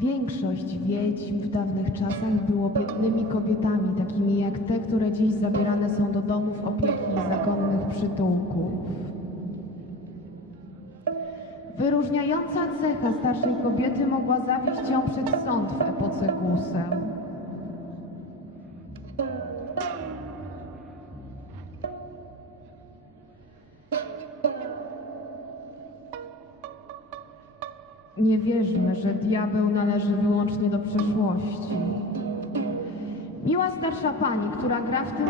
Większość wiedźm w dawnych czasach było biednymi kobietami, takimi jak te, które dziś zabierane są do domów opieki i zakonnych przytułków. Wyróżniająca cecha starszej kobiety mogła zawieźć ją przed sąd w epoce guseł. Nie wierzmy, że diabeł należy wyłącznie do przeszłości. Miła starsza pani, która gra w tym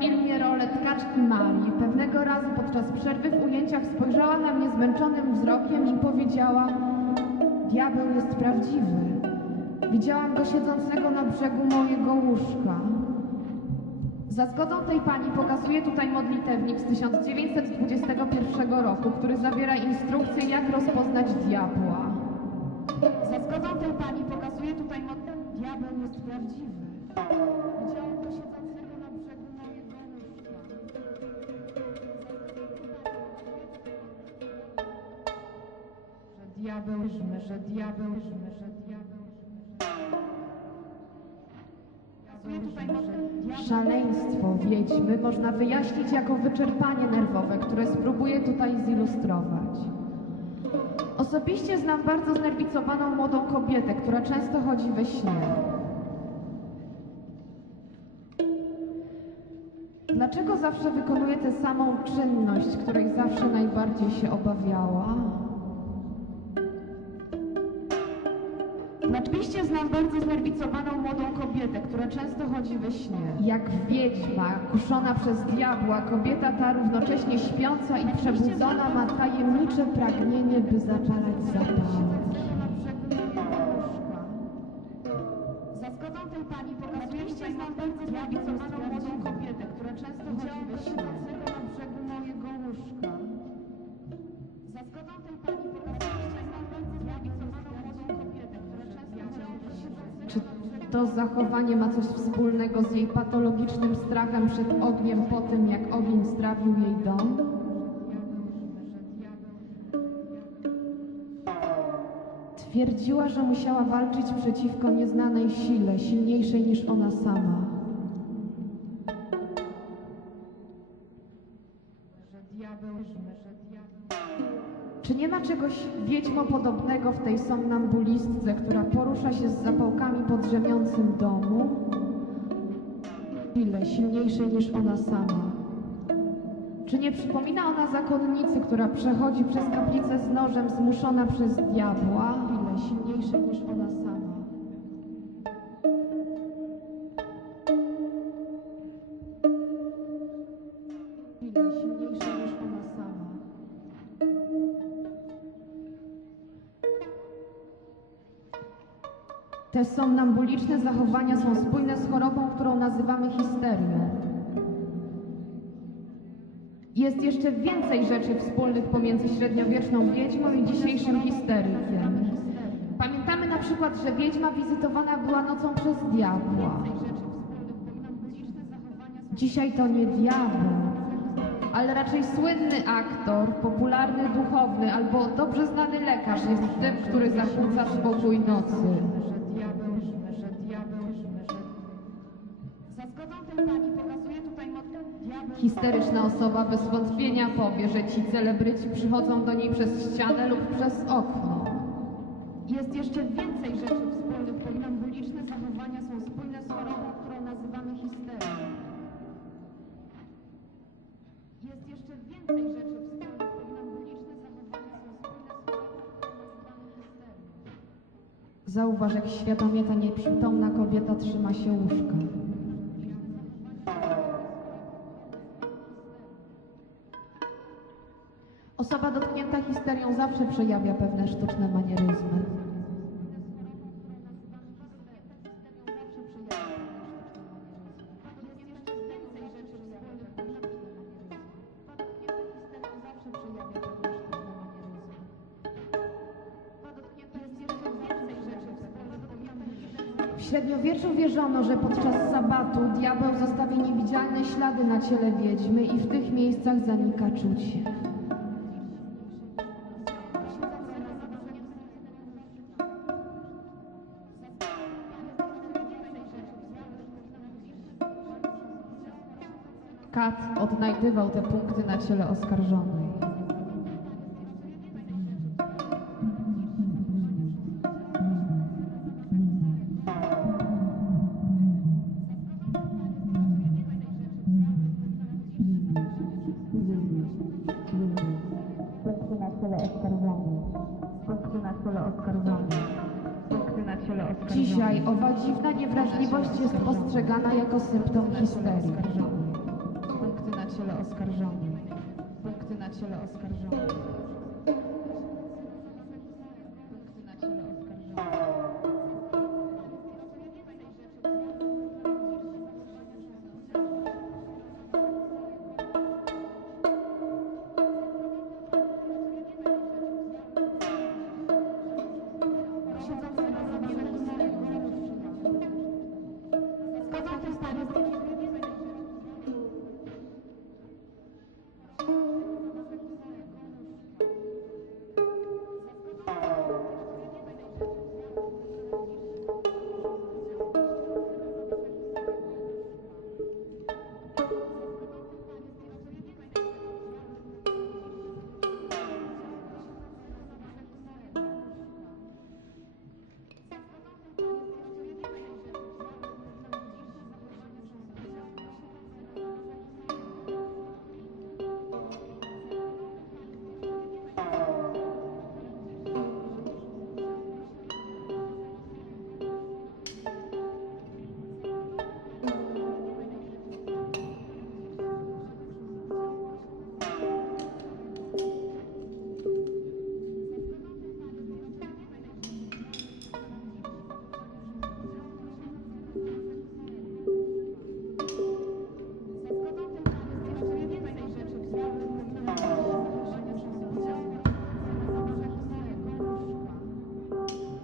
filmie rolę tkaczki Marii, pewnego razu podczas przerwy w ujęciach spojrzała na mnie zmęczonym wzrokiem i powiedziała: diabeł jest prawdziwy. Widziałam go siedzącego na brzegu mojego łóżka. Za zgodą tej pani pokazuję tutaj modlitewnik z 1921 roku, który zawiera instrukcję, jak rozpoznać diabła. Za zgodą tej pani pokazuję tutaj modlitewnik. Diabeł jest prawdziwy. Widziałam go siedzącego na brzegu mojego łóżka. Że diabeł, że diabeł. Szaleństwo wiedźmy można wyjaśnić jako wyczerpanie nerwowe, które spróbuję tutaj zilustrować. Osobiście znam bardzo znerwicowaną młodą kobietę, która często chodzi we śnie. Dlaczego zawsze wykonuje tę samą czynność, której zawsze najbardziej się obawiała? Oczywiście znam bardzo znerwicowaną młodą kobietę, która często chodzi we śnie. Jak wiedźma, kuszona przez diabła, kobieta ta równocześnie śpiąca i przebudzona ma tajemnicze pragnienie, by zapalać zapałę. Za zgodą tej pani pokazuję, znam bardzo znerwicowaną młodą kobietę, która często chodzi we śnie na brzegu mojego łóżka. Za zgodą tej pani pokazuję, znam bardzo znerwicowaną młodą kobietę, która często chodzi we śnie. Czy to zachowanie ma coś wspólnego z jej patologicznym strachem przed ogniem po tym, jak ogień strawił jej dom? Twierdziła, że musiała walczyć przeciwko nieznanej sile, silniejszej niż ona sama. Czy nie ma czegoś wiedźmopodobnego w tej somnambulistce, która porusza się z zapałkami po drzemiącym domu? Sile silniejszej niż ona sama. Czy nie przypomina ona zakonnicy, która przechodzi przez kaplicę z nożem zmuszona przez diabła? Sile silniejszej niż ona sama. Sile silniejszej niż ona sama. Te somnambuliczne zachowania są spójne z chorobą, którą nazywamy histerią. Jest jeszcze więcej rzeczy wspólnych pomiędzy średniowieczną wiedźmą i dzisiejszym histerykiem. Pamiętamy na przykład, że wiedźma wizytowana była nocą przez diabła. Dzisiaj to nie diabeł, ale raczej słynny aktor, popularny duchowny albo dobrze znany lekarz jest tym, który zakłóca spokój nocy. Histeryczna osoba bez wątpienia powie, że ci celebryci przychodzą do niej przez ścianę lub przez okno. Jest jeszcze więcej rzeczy wspólnych. Somnambuliczne zachowania są spójne z chorobą, którą nazywamy histerią. Jest jeszcze więcej rzeczy wspólnych. Somnambuliczne zachowania są spójne z chorobą, którą nazywamy histerią. Zauważ, jak świadomie ta nieprzytomna kobieta trzyma się łóżka. Osoba dotknięta histerią zawsze przejawia pewne sztuczne manieryzmy. średniowieczu wierzono, że podczas sabatu diabeł zostawia niewidzialne ślady na ciele wiedźmy i w tych miejscach zanika czucie. Kat odnajdywał te punkty na ciele oskarżonej. Punkty na ciele oskarżonej. Punkty na ciele oskarżonej. Punkty na ciele oskarżonej. Dzisiaj owa dziwna niewrażliwość jest postrzegana jako symptom histerii. Punkty na ciele oskarżonej. Punkty na ciele oskarżonej. Punkty na ciele oskarżonej.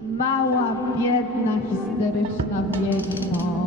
Mała, biedna, histeryczna wiedźmo.